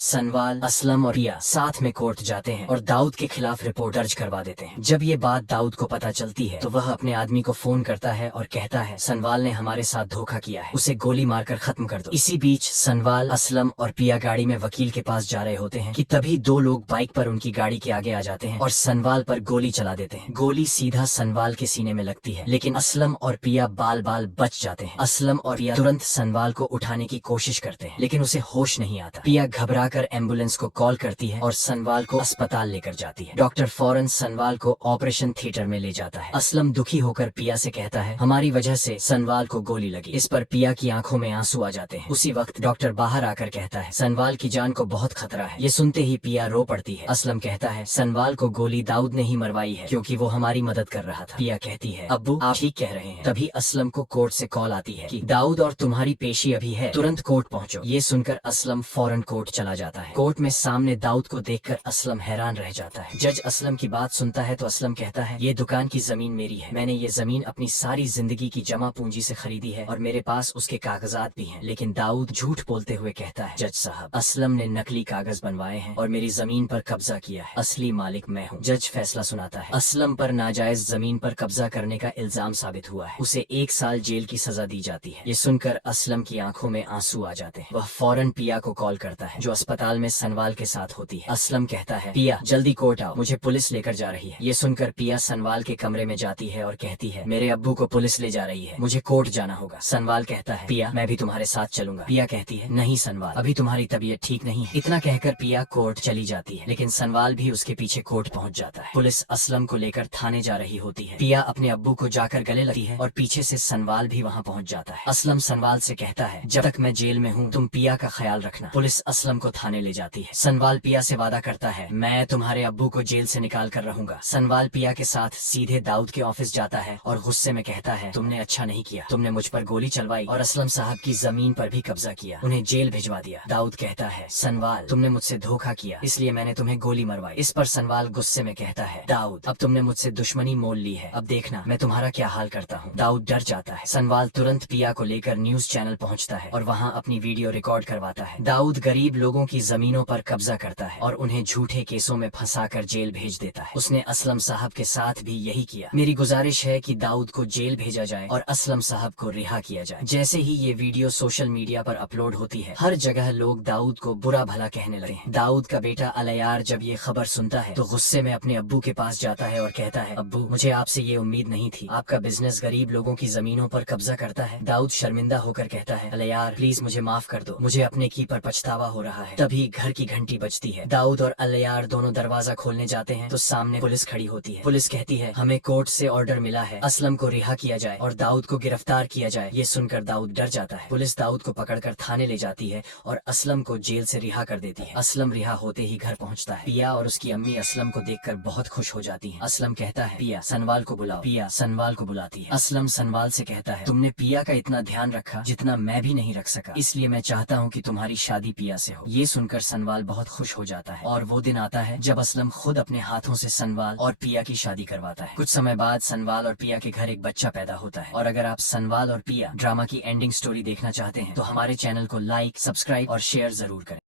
सनवाल, असलम और पिया साथ में कोर्ट जाते हैं और दाऊद के खिलाफ रिपोर्ट दर्ज करवा देते हैं। जब ये बात दाऊद को पता चलती है तो वह अपने आदमी को फोन करता है और कहता है सनवाल ने हमारे साथ धोखा किया है, उसे गोली मारकर खत्म कर दो। इसी बीच सनवाल, असलम और पिया गाड़ी में वकील के पास जा रहे होते हैं कि तभी दो लोग बाइक पर उनकी गाड़ी के आगे आ जाते हैं और सनवाल पर गोली चला देते हैं। गोली सीधा सनवाल के सीने में लगती है, लेकिन असलम और पिया बाल बाल बच जाते हैं। असलम और पिया तुरंत सनवाल को उठाने की कोशिश करते हैं, लेकिन उसे होश नहीं आता। पिया घबरा कर एम्बुलेंस को कॉल करती है और सनवाल को अस्पताल लेकर जाती है। डॉक्टर फौरन सनवाल को ऑपरेशन थिएटर में ले जाता है। असलम दुखी होकर पिया से कहता है हमारी वजह से सनवाल को गोली लगी। इस पर पिया की आंखों में आंसू आ जाते हैं। उसी वक्त डॉक्टर बाहर आकर कहता है सनवाल की जान को बहुत खतरा है। ये सुनते ही पिया रो पड़ती है। असलम कहता है सनवाल को गोली दाऊद ने ही मरवाई है क्योंकि वो हमारी मदद कर रहा था। पिया कहती है अब्बू आप ठीक कह रहे हैं। तभी असलम को कोर्ट से कॉल आती है कि दाऊद और तुम्हारी पेशी अभी है, तुरंत कोर्ट पहुंचो। ये सुनकर असलम फौरन कोर्ट चला जाता है। कोर्ट में सामने दाऊद को देखकर असलम हैरान रह जाता है। जज असलम की बात सुनता है तो असलम कहता है ये दुकान की जमीन मेरी है, मैंने ये जमीन अपनी सारी जिंदगी की जमा पूंजी से खरीदी है और मेरे पास उसके कागजात भी हैं। लेकिन दाऊद झूठ बोलते हुए कहता है जज साहब असलम ने नकली कागज बनवाए हैं और मेरी जमीन पर कब्जा किया है, असली मालिक मैं हूँ। जज फैसला सुनाता है असलम पर नाजायज जमीन पर कब्जा करने का इल्जाम साबित हुआ है, उसे 1 साल जेल की सजा दी जाती है। ये सुनकर असलम की आंखों में आंसू आ जाते हैं। वह फौरन पिया को कॉल करता है जो अस्पताल में सनवाल के साथ होती है। असलम कहता है पिया जल्दी कोर्ट आओ, मुझे पुलिस लेकर जा रही है। ये सुनकर पिया सनवाल के कमरे में जाती है और कहती है मेरे अब्बू को पुलिस ले जा रही है, मुझे कोर्ट जाना होगा। सनवाल कहता है पिया मैं भी तुम्हारे साथ चलूंगा। पिया कहती है नहीं सनवाल, अभी तुम्हारी तबीयत ठीक नहीं है। इतना कहकर पिया कोर्ट चली जाती है, लेकिन सनवाल भी उसके पीछे कोर्ट पहुंच जाता है। पुलिस असलम को लेकर थाने जा रही होती है। पिया अपने अब्बू को जाकर गले लगती है और पीछे से सनवाल भी वहाँ पहुँच जाता है। असलम सनवाल से कहता है जब तक मैं जेल में हूँ तुम पिया का ख्याल रखना। पुलिस असलम को थाने ले जाती है। सनवाल पिया से वादा करता है मैं तुम्हारे अब्बू को जेल से निकाल कर रहूंगा। सनवाल पिया के साथ सीधे दाऊद के ऑफिस जाता है और गुस्से में कहता है तुमने अच्छा नहीं किया, तुमने मुझ पर गोली चलवाई और असलम साहब की जमीन पर भी कब्जा किया, उन्हें जेल भिजवा दिया। दाऊद कहता है सनवाल तुमने मुझसे धोखा किया इसलिए मैंने तुम्हें गोली मरवाई। इस पर सनवाल गुस्से में कहता है दाऊद अब तुमने मुझसे दुश्मनी मोल ली है, अब देखना मैं तुम्हारा क्या हाल करता हूँ। दाऊद डर जाता है। सनवाल तुरंत पिया को लेकर न्यूज चैनल पहुँचता है और वहाँ अपनी वीडियो रिकॉर्ड करवाता है। दाऊद गरीब लोगों की जमीनों पर कब्जा करता है और उन्हें झूठे केसों में फंसाकर जेल भेज देता है। उसने असलम साहब के साथ भी यही किया। मेरी गुजारिश है कि दाऊद को जेल भेजा जाए और असलम साहब को रिहा किया जाए। जैसे ही ये वीडियो सोशल मीडिया पर अपलोड होती है हर जगह लोग दाऊद को बुरा भला कहने लगे हैं। दाऊद का बेटा अलयार जब ये खबर सुनता है तो गुस्से में अपने अब्बू के पास जाता है और कहता है अब्बू मुझे आपसे ये उम्मीद नहीं थी, आपका बिजनेस गरीब लोगों की जमीनों पर कब्जा करता है। दाऊद शर्मिंदा होकर कहता है अलयार प्लीज मुझे माफ कर दो, मुझे अपने की पर पछतावा हो रहा है। तभी घर की घंटी बजती है। दाऊद और अलयार दोनों दरवाजा खोलने जाते हैं तो सामने पुलिस खड़ी होती है। पुलिस कहती है हमें कोर्ट से ऑर्डर मिला है असलम को रिहा किया जाए और दाऊद को गिरफ्तार किया जाए। ये सुनकर दाऊद डर जाता है। पुलिस दाऊद को पकड़कर थाने ले जाती है और असलम को जेल से रिहा कर देती है। असलम रिहा होते ही घर पहुंचता है। पिया और उसकी अम्मी असलम को देखकर बहुत खुश हो जाती हैं। असलम कहता है पिया सनवाल को बुलाओ। पिया सनवाल को बुलाती है। असलम सनवाल से कहता है तुमने पिया का इतना ध्यान रखा जितना मैं भी नहीं रख सका, इसलिए मैं चाहता हूँ कि तुम्हारी शादी पिया से हो। ये सुनकर सनवाल बहुत खुश हो जाता है और वो दिन आता है जब असलम खुद अपने हाथों से सनवाल और पिया की शादी करवाता है। कुछ समय बाद सनवाल और पिया के घर एक बच्चा पैदा होता है। और अगर आप सनवाल और पिया ड्रामा की एंडिंग स्टोरी देखना चाहते हैं तो हमारे चैनल को लाइक, सब्सक्राइब और शेयर जरूर करें।